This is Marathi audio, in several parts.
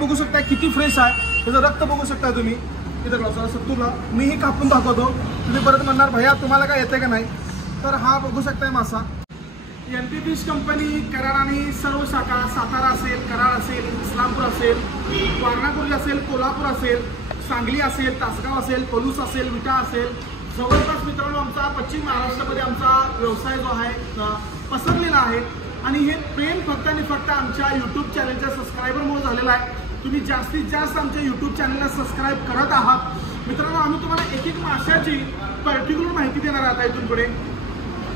बघू शकता किती फ्रेश आहे, त्याचं रक्त बघू शकता तुम्ही. इथं ग्लासाला सत्तूरला मीही कापून दाखवतो. तुम्ही परत म्हणणार भैया तुम्हाला काय येते का नाही. तर हा बघू शकताय मासा. एनपी फिश कंपनी कराड आणि सर्व शाखा सातारा असेल, कराड असेल, इस्लामपूर असेल, वारणाकुर्ली असेल, कोल्हापूर असेल, सांगली असेल, तासगाव असेल, पलूस असेल, विटा असेल, जवळपास मित्रांनो आमचा पश्चिम महाराष्ट्रामध्ये आमचा व्यवसाय जो आहे पसरलेला आहे. आणि हे प्रेम फक्त आणि फक्त आमच्या यूट्यूब चॅनलच्या सबस्क्रायबरमुळे झालेलं आहे. तुम्ही जास्तीत जास्त आमच्या यूट्यूब चॅनलला सबस्क्राईब करत आहात. मित्रांनो आम्ही तुम्हाला एक एक माशाची पर्टिक्युलर माहिती देणार आहात इथून पुढे,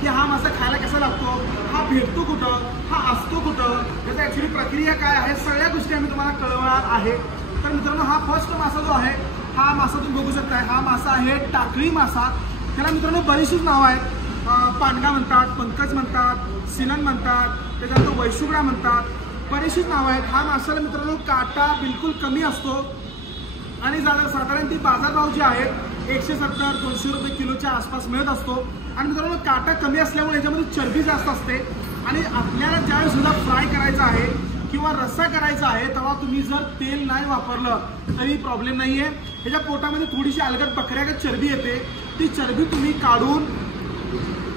की हा मासा खायला कसा लागतो, हा भेटतो कुठं, हा असतो कुठं, त्याचा ॲक्च्युली प्रक्रिया काय आहे, सगळ्या गोष्टी आम्ही तुम्हाला कळवणार आहे. तर मित्रांनो हा फर्स्ट मासा जो आहे, हा मासा तुम्ही बघू शकताय. हा मासा आहे टाकळी मासा. त्याला मित्रांनो बरीचशीच नावं आहेत. पांडगा म्हणतात, पंकज म्हणतात, सिनन म्हणतात, त्याच्यानंतर वैशुगडा म्हणतात, बरीचशीच नावं आहेत. हा माशाला मित्रांनो काटा बिलकुल कमी असतो आणि साधारण ती बाजारभाव जे आहे 170-200 रुपये किलोच्या आसपास मिळत असतो. आणि मित्रांनो काटा कमी असल्यामुळे याच्यामध्ये चरबी जास्त असते. आणि आपल्याला ज्यावेळेस सुद्धा फ्राय करायचा आहे किंवा रस्सा करायचा आहे तेव्हा तुम्ही जर तेल नाही वापरलं तरी प्रॉब्लेम नाही आहे. ह्याच्या पोटामध्ये थोडीशी अलगद बकऱ्यागत चरबी येते. ती चरबी तुम्ही काढून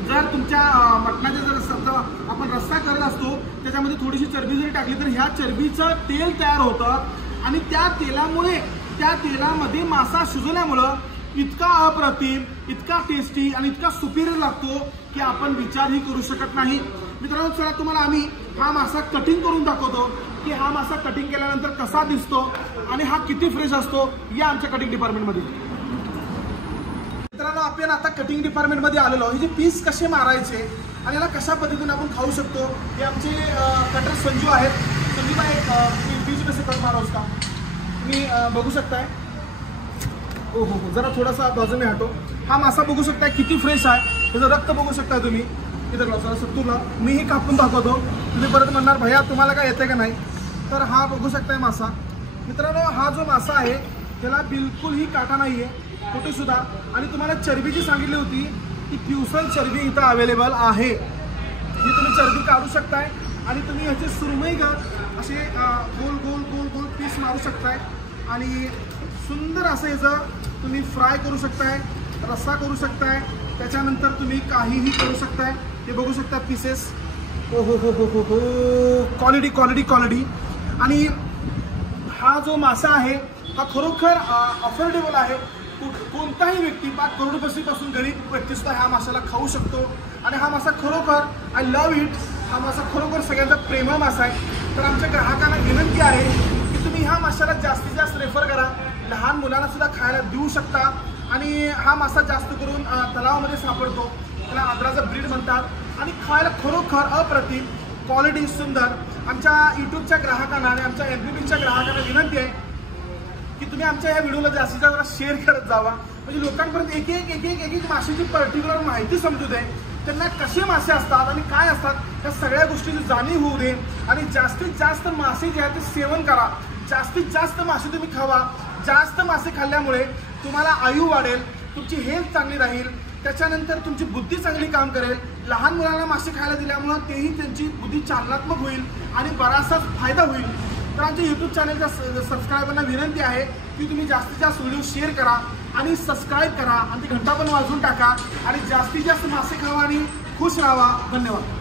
जर तुमच्या मटणाचा जर समजा आपण रस्सा करत असतो त्याच्यामध्ये थोडीशी चरबी जरी टाकली तर ह्या चरबीचं तेल तयार होतं. आणि त्या तेलामुळे त्या तेलामध्ये मासा शिजवल्यामुळं इतका अप्रतिम, इतका टेस्टी आणि इतका सुपिरियर लागतो की आपण विचारही करू शकत नाही. मित्रांनो चला तुम्हाला आम्ही हा मासा कटिंग करून दाखवतो की हा मासा कटिंग केल्यानंतर कसा दिसतो आणि हा किती फ्रेश असतो या आमच्या कटिंग डिपार्टमेंटमध्ये. मित्रांनो आपण आता कटिंग डिपार्टमेंटमध्ये आलेलो. हे जे पीस कसे मारायचे आणि याला कशा पद्धतीने आपण खाऊ शकतो हे आमचे कटर संजू आहेत. संजू भाई एक पीस कसे कट मारावंस का तुम्ही बघू शकताय. हो हो हो जरा थोडासा बाजूने हटो. हा मासा बघू शकताय किती फ्रेश आहे, त्याचं रक्त बघू शकताय तुम्ही. इथं ग्लासाला सत्तूरला मीही कापून दाखवतो. तुम्ही परत म्हणणार भैया तुम्हाला काय येते का नाही. तर हा बघू शकताय मासा. मित्रांनो हा जो मासा आहे त्याला बिलकुलही काटा नाही आहे कुठे सुद्धा. आणि तुम्हाला चरबी जी सांगितली होती ती प्युसल चरबी इथं अवेलेबल आहे. ही तुम्ही चरबी काढू शकताय आणि तुम्ही ह्याचे सुरमईगत असे गोल गोल गोल गोल पीस मारू शकताय. आणि सुंदर असं याचं तुम्ही फ्राय करू शकताय, रस्सा करू शकताय, त्याच्यानंतर तुम्ही काहीही करू शकताय. ते बघू शकता पीसेस. ओ हो हो हो हो हो क्वालिटी क्वालिटी क्वालिटी. आणि हा जो मासा आहे हा खरोखर अफोर्डेबल आहे. कोणताही व्यक्ती 5 करोडपतीपासून गरीब व्यक्ती सुद्धा ह्या माशाला खाऊ शकतो. आणि हा मासा खरोखर आय लव्ह इट. हा मासा खरोखर सगळ्यांचा प्रेमळ मासा आहे. तर आमच्या ग्राहकांना विनंती आहे की तुम्ही ह्या माशाला जास्तीत जास्त रेफर करा. लहान मुलांना सुद्धा खायला देऊ शकता. आणि हा मासा जास्त करून तलावामध्ये सापडतो. त्याला आंध्राचा ब्रीड म्हणतात. आणि खायला खरोखर अप्रतिम, क्वालिटी सुंदर. आमच्या यूट्यूबच्या ग्राहकांना आणि आमच्या एनपीपीच्या ग्राहकांना विनंती आहे की तुम्ही आमच्या या व्हिडिओला जास्तीत जास्त शेअर करत जावा. म्हणजे लोकांपर्यंत एक एक एक एक एक माशाची पर्टिक्युलर माहिती समजू दे. त्यांना कसे मासे असतात आणि काय असतात त्या सगळ्या गोष्टीची जाणीव होऊ दे. आणि जास्तीत जास्त मासे जे आहेत ते सेवन करा. जास्तीत जास्त मासे तुम्ही खावा. जास्त मासे खाल्ल्यामुळे तुम्हाला आयु वाढेल, तुमची हेल्थ चांगली राहील, त्याच्यानंतर तुमची बुद्धी चांगली काम करेल. लहान मुलांना मासे खायला दिल्यामुळं तेही त्यांची बुद्धी चालनात्मक होईल आणि बराचसा फायदा होईल. तर आमच्या यूट्यूब चॅनलच्या सबस्क्रायबरना विनंती आहे की तुम्ही जास्तीत जास्त व्हिडिओ शेअर करा आणि सबस्क्राईब करा आणि ती घंटा पण वाजवून टाका. आणि जास्तीत जास्त मासे खावा आणि खुश राहा. धन्यवाद.